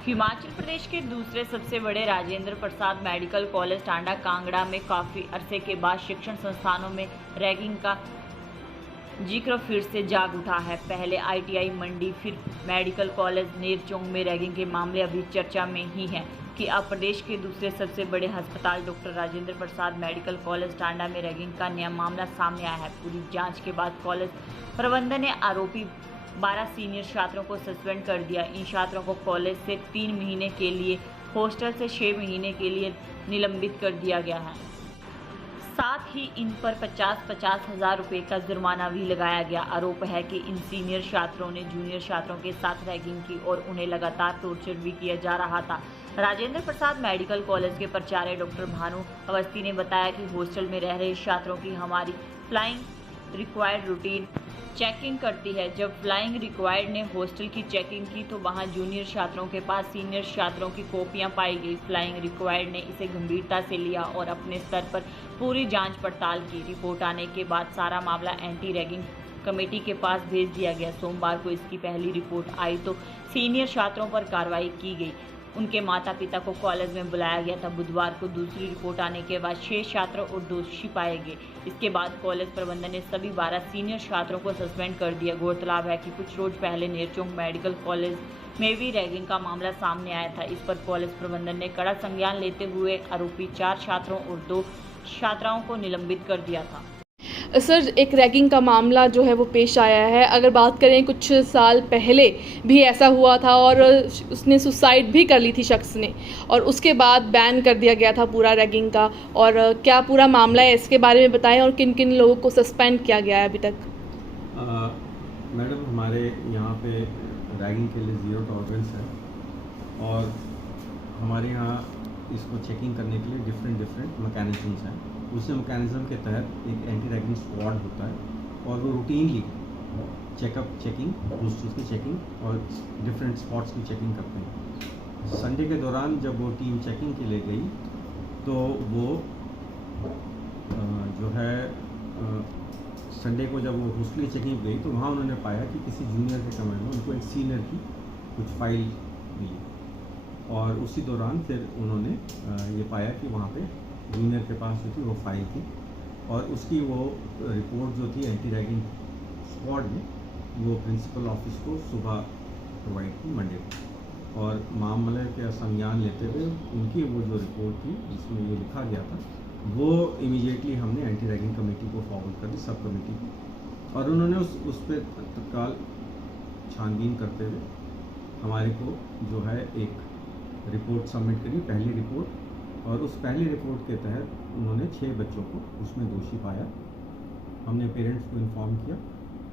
हिमाचल प्रदेश के दूसरे सबसे बड़े राजेंद्र प्रसाद मेडिकल कॉलेज टांडा कांगड़ा में काफ़ी अरसे के बाद शिक्षण संस्थानों में रैगिंग का जिक्र फिर से जाग उठा है। पहले आईटीआई मंडी, फिर मेडिकल कॉलेज नेरचौक में रैगिंग के मामले अभी चर्चा में ही हैं कि अब प्रदेश के दूसरे सबसे बड़े अस्पताल doctor Rajendra Prasad medical college Tanda में रैगिंग का नया मामला सामने आया है। पूरी जांच के बाद कॉलेज प्रबंधन ने आरोपी 12 सीनियर छात्रों को सस्पेंड कर दिया। इन छात्रों को कॉलेज से 3 महीने के लिए, हॉस्टल से 6 महीने के लिए निलंबित कर दिया गया है। साथ ही इन पर 50-50 हज़ार रुपये का जुर्माना भी लगाया गया। आरोप है कि इन सीनियर छात्रों ने जूनियर छात्रों के साथ रैगिंग की और उन्हें लगातार टॉर्चर भी किया जा रहा था। राजेंद्र प्रसाद मेडिकल कॉलेज के प्राचार्य डॉक्टर भानु अवस्थी ने बताया कि हॉस्टल में रह रहे छात्रों की हमारी फ्लाइंग रिक्वायर्ड रूटीन चेकिंग करती है। जब फ्लाइंग रिक्वायर्ड ने हॉस्टल की चेकिंग की तो वहां जूनियर छात्रों के पास सीनियर छात्रों की कॉपियां पाई गई। फ्लाइंग रिक्वायर्ड ने इसे गंभीरता से लिया और अपने स्तर पर पूरी जांच पड़ताल की। रिपोर्ट आने के बाद सारा मामला एंटी रैगिंग कमेटी के पास भेज दिया गया। सोमवार को इसकी पहली रिपोर्ट आई तो सीनियर छात्रों पर कार्रवाई की गई। उनके माता पिता को कॉलेज में बुलाया गया था। बुधवार को दूसरी रिपोर्ट आने के बाद 6 छात्र और दोषी पाए गए। इसके बाद कॉलेज प्रबंधन ने सभी 12 सीनियर छात्रों को सस्पेंड कर दिया। गौरतलब है कि कुछ रोज पहले नेरचौक मेडिकल कॉलेज में भी रैगिंग का मामला सामने आया था। इस पर कॉलेज प्रबंधन ने कड़ा संज्ञान लेते हुए आरोपी 4 छात्रों और 2 छात्राओं को निलंबित कर दिया था। सर, एक रैगिंग का मामला जो है वो पेश आया है। अगर बात करें कुछ साल पहले भी ऐसा हुआ था और उसने सुसाइड भी कर ली थी शख्स ने, और उसके बाद बैन कर दिया गया था पूरा रैगिंग का। और क्या पूरा मामला है, इसके बारे में बताएं और किन किन लोगों को सस्पेंड किया गया है अभी तक। मैडम, हमारे यहाँ पे रैगिंग के लिए ज़ीरो टॉलरेंस है और हमारे यहाँ इसको चेकिंग करने के लिए डिफरेंट मैकेनिज़म्स हैं। उसी मैकेनिज़्म के तहत एक एंटी रैगिंग स्क्वाड होता है और वो रूटीनली चेकिंग, हॉस्टल्स की चेकिंग और डिफरेंट स्पॉट्स की चेकिंग करते हैं। संडे के दौरान जब वो टीम चेकिंग के लिए गई तो वो जो है संडे को जब वो हॉस्टल की चेकिंग गई तो वहाँ उन्होंने पाया कि किसी जूनियर के कमरे में उनको एक सीनियर की कुछ फाइल मिली और उसी दौरान फिर उन्होंने ये पाया कि वहाँ पे जूनियर के पास जो थी वो फाइल थी और उसकी वो रिपोर्ट जो थी एंटी रैगिंग स्क्वाड ने वो प्रिंसिपल ऑफिस को सुबह प्रोवाइड की मंडे को। और मामले के संज्ञान लेते हुए उनकी वो जो रिपोर्ट थी जिसमें ये लिखा गया था वो इमीडिएटली हमने एंटी रैगिंग कमेटी को फॉरवर्ड कर दी, सब कमेटी को, और उन्होंने उस पर तत्काल छानबीन करते हुए हमारे को जो है एक रिपोर्ट सबमिट करी, पहली रिपोर्ट। और उस पहली रिपोर्ट के तहत उन्होंने 6 बच्चों को उसमें दोषी पाया। हमने पेरेंट्स को इन्फॉर्म किया।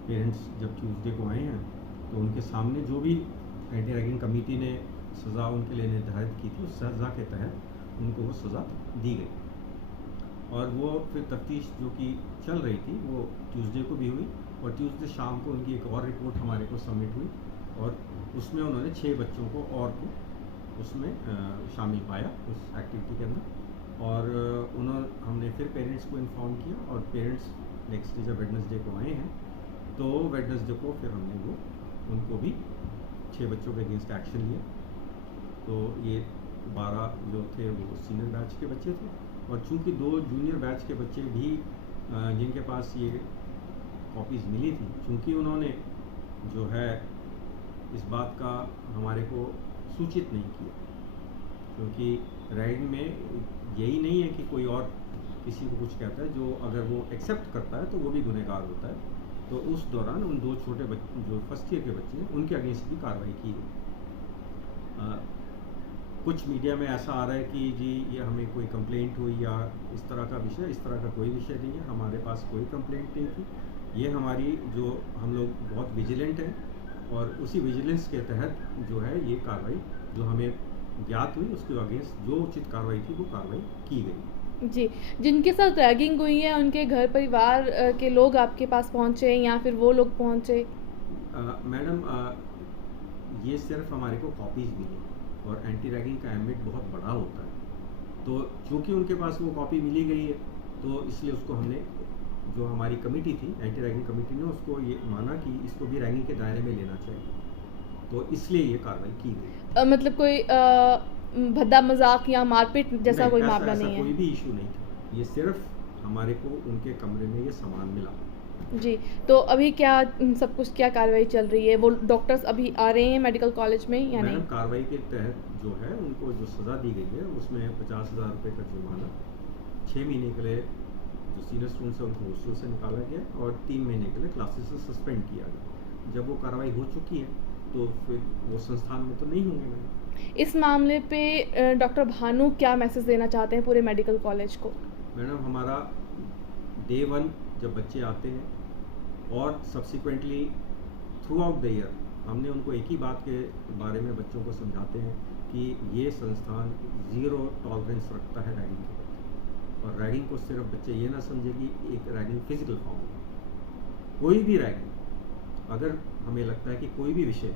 पेरेंट्स जब ट्यूसडे को आए हैं तो उनके सामने जो भी एंटी रैगिंग कमेटी ने सज़ा उनके लिए निर्धारित की थी उस सज़ा के तहत उनको वो सज़ा दी गई। और वो फिर तफ्तीश जो कि चल रही थी वो ट्यूसडे को भी हुई और ट्यूसडे शाम को उनकी एक और रिपोर्ट हमारे को सबमिट हुई और उसमें उन्होंने 6 बच्चों को और को उसमें शामिल पाया उस एक्टिविटी के अंदर। और हमने फिर पेरेंट्स को इन्फॉर्म किया और पेरेंट्स नेक्स्ट डे जब वेडनेसडे को आए हैं तो वेडनेसडे को फिर हमने वो उनको भी 6 बच्चों के अगेंस्ट एक्शन लिया। तो ये 12 जो थे वो सीनियर बैच के बच्चे थे और चूँकि 2 जूनियर बैच के बच्चे भी जिनके पास ये कॉपीज़ मिली थी, चूँकि उन्होंने जो है इस बात का हमारे को सूचित नहीं किया, क्योंकि रैगिंग में यही नहीं है कि कोई और किसी को कुछ कहता है, जो अगर वो एक्सेप्ट करता है तो वो भी गुनहगार होता है। तो उस दौरान उन 2 छोटे बच्चे जो फर्स्ट ईयर के बच्चे हैं उनके अगेंस्ट भी कार्रवाई की गई। कुछ मीडिया में ऐसा आ रहा है कि जी ये हमें कोई कंप्लेंट हुई या इस तरह का विषय, इस तरह का कोई विषय नहीं है। हमारे पास कोई कंप्लेंट नहीं थी। ये हमारी जो हम लोग बहुत विजिलेंट हैं और उसी विजिलेंस के तहत जो है ये कार्रवाई जो हमें ज्ञात हुई उसके अगेंस्ट जो उचित कार्रवाई थी वो कार्रवाई की गई। जी, जिनके साथ रैगिंग हुई है उनके घर परिवार के लोग आपके पास पहुंचे या फिर वो लोग पहुंचे? मैडम, ये सिर्फ हमारे को कॉपीज़ मिली और एंटी रैगिंग का एम्बिट बहुत बड़ा होता है। तो चूँकि उनके पास वो कॉपी मिली गई है तो इसलिए उसको हमने, जो हमारी कमेटी थी एंटी रैगिंग कमेटी ने, उसको ये माना कि इसको भी रैगिंग के दायरे में लेना चाहिए। तो इसलिए ये कार्रवाई की गई। मतलब कोई भद्दा मजाक या मारपीट जैसा कोई मामला नहीं है? कोई भी इशू नहीं था, ये सिर्फ हमारे को उनके कमरे में ये सामान मिला। जी, तो अभी क्या सब कुछ क्या कार्रवाई चल रही है? वो डॉक्टर्स अभी आ रहे हैं मेडिकल कॉलेज में या नहीं? कार्रवाई के तहत जो है उनको जो सज़ा दी गई है उसमें 50,000 रुपये का जुर्माना, 6 महीने के लिए जो सीनियर स्टूडेंट्स हैं उनको हॉस्टल से निकाला गया और 3 महीने के लिए क्लासेस से सस्पेंड किया गया। जब वो कार्रवाई हो चुकी है तो फिर वो संस्थान में तो नहीं होंगे। मैडम, इस मामले पे डॉक्टर भानु क्या मैसेज देना चाहते हैं पूरे मेडिकल कॉलेज को? मैडम, हमारा डे 1 जब बच्चे आते हैं और subsequently through out the year हमने उनको एक ही बात के बारे में बच्चों को समझाते हैं कि ये संस्थान 0 टॉलरेंस रखता है रैगिंग के प्रति। और रैगिंग को सिर्फ बच्चे ये ना समझे कि एक रैगिंग फिजिकल फॉर्म है। कोई भी रैगिंग, अगर हमें लगता है कि कोई भी विषय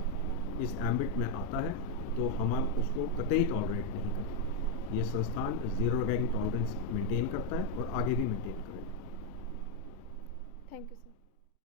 इस एम्बिट में आता है तो हम उसको कतई टॉलरेट नहीं करते। ये संस्थान 0 रैगिंग टॉलरेंस मेंटेन करता है और आगे भी मेंटेन करेगा।